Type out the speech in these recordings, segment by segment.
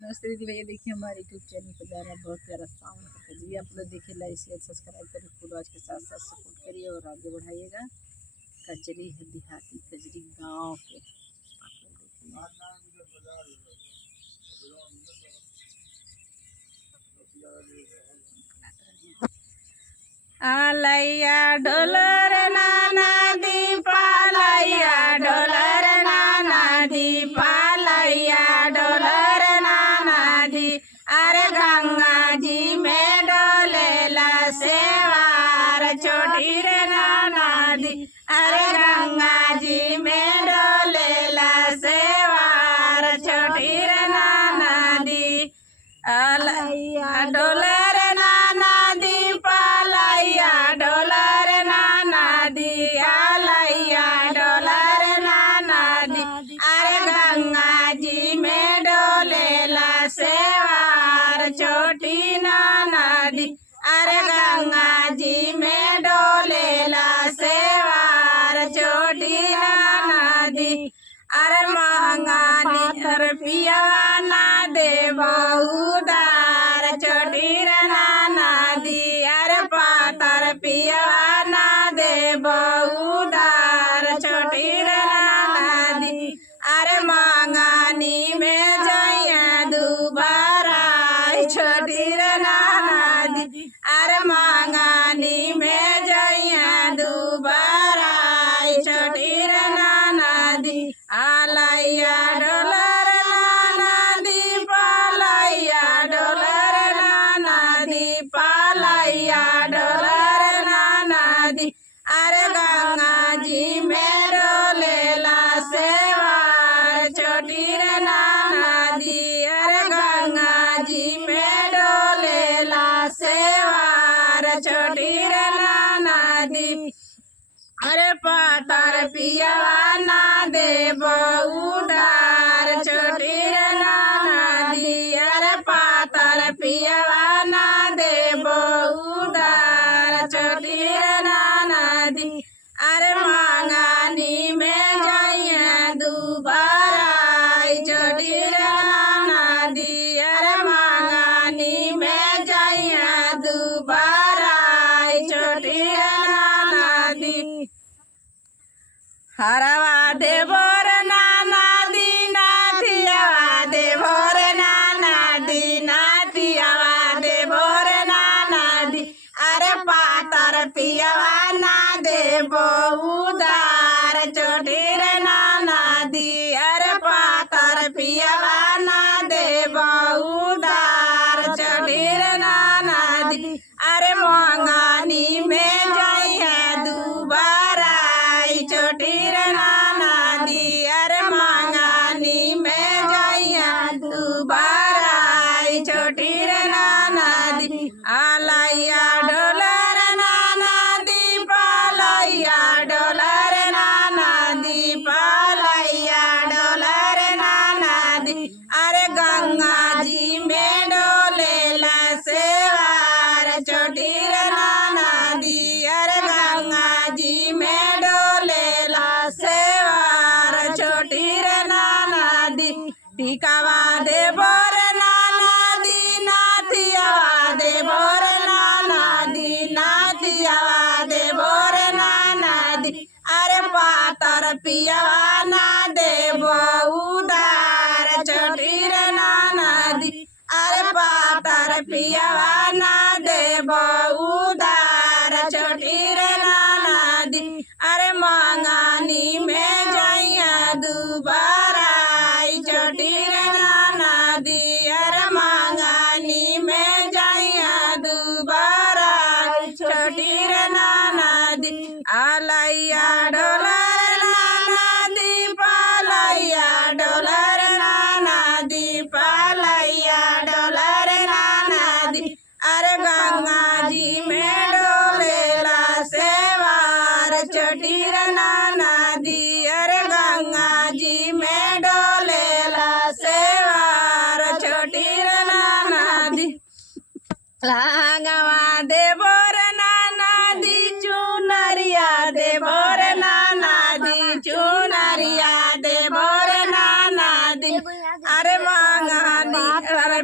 नमस्ते दीदी भैया, देखिए हमारे यूट्यूब चैनल पर जा रहा है बहुत प्यारा साउंड करके जी। आप लोग देखिए, लाइक शेयर सब्सक्राइब करिए, फूल आज के साथ साथ सपोर्ट करिए और आगे बढ़ाइएगा। कजरी है देहाती कजरी गांव के। आलैया ढोलर नाना दीपालैया ढोलर नाना दीपालैया ढोलर नाना दी। अरे गंगा जी में डोलेला सेवार छोटी रे नाना दी। अरे गंगा जी में डोलेला सेवार छोटी रे नाना दी। आलैया ढोलर नाना दीपालैया ढोलर नाना दी। आलैया ढोलर नाना दी। अरे गंगा जी में डोलेला सेवार छोटी नाना दी। अरे गंगा जी में डोलेला सेवार छोटी नाना दी। अरे महंगा रुपया ना दे बहुदार छोटी रे नाना दी। अरे पातर पिया ना दे बहुदार छोटी रे नाना दी। अरे मांगानी में जइया दुबारा छोटी रे नाना दी। अरे मांगानी में जइया दुबारा छोटी रे नाना दी। आलैया ढोलर नाना दीपालैया ढोलर नाना दीपालैया ढोलर नाना दी। अरे गंगा जी में डोलेला सेवार छोटी रे नाना दी। अरे गंगा जी में डोलेला सेवार छोटी रे नाना दी। अरे पातर पियावा ना दे बहुदार छोटी रे नाना दी। अरे पातर पियावा ना दे बहुदार छोटी रे नाना दी। अरे मांगानी में जइया दुबारा छोटी रे नाना दी। अरे मांगानी में जइया दुबारा छोटी रे नाना दी। हरवा देवोर नाना दी नाथियावा देवोर नाना दी नाथियावा देवोर नाना दी। अरे पातर पियावा ना दे बहुदार छोटी रे नाना दी। अरे पातर पियावा ना दे बहुदार छोटी रे नाना दी। अरे मंगानी में जइया दुबारा छोटी रे नाना दी। अरे मंगानी में जइया दुबारा छोटी रे नाना दी। आलैया ढोलर नाना दीपालैया ढोलर नाना दीपालैया ढोलर नाना दी। अरे गंगा जी में डोलेला सेवार छोटी रे नाना दी। अरे गंगा जी में डोलेला सेवार छोटी रे नाना दी। टिकावा दे बोर नाना दी नाथियावा दे बोर नाना दी नाथियावा दे बोर नाना दी। अरे पातर पियावा ना दे बहुदार छोटी रे नाना दी। अरे पातर पियावा ना दे बहुदार छोटी रे नाना दी। अरे मंगानी में जइया दुबारा छोटी रे नाना दी। अरे मंगानी में जइया दुबारा छोटी रे नाना दी। आलैया ढोलर नाना दीपालैया ढोलर नाना दीपालैया ढोलर नाना दी। अरे गंगा जी में डोलेला सेवार छोटी रे नाना दी। अरे गंगा जी में डोलेला सेवार छोटी रे नाना दी। लागवा देवोर नाना दी चुनरिया देवोर नाना दी चुनरिया देवोर नाना दी। अरे मंगानी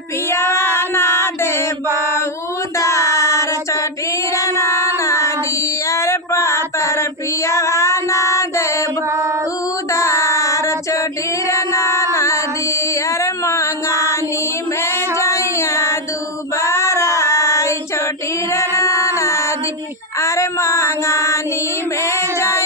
पियावा ना दे बहुदार छोटी रे नदी अरे पातर पियावा ना दे बहुदार छोटी रे नदी अरे मंगानी में जइया दुबारा छोटी रे नदी अरे मंगानी में जइया